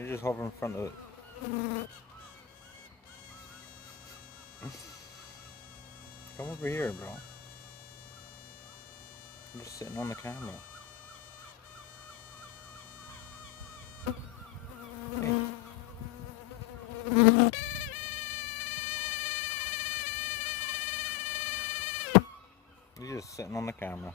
You just hover in front of it. Come over here, bro. I'm just sitting on the camera. Hey. You're just sitting on the camera.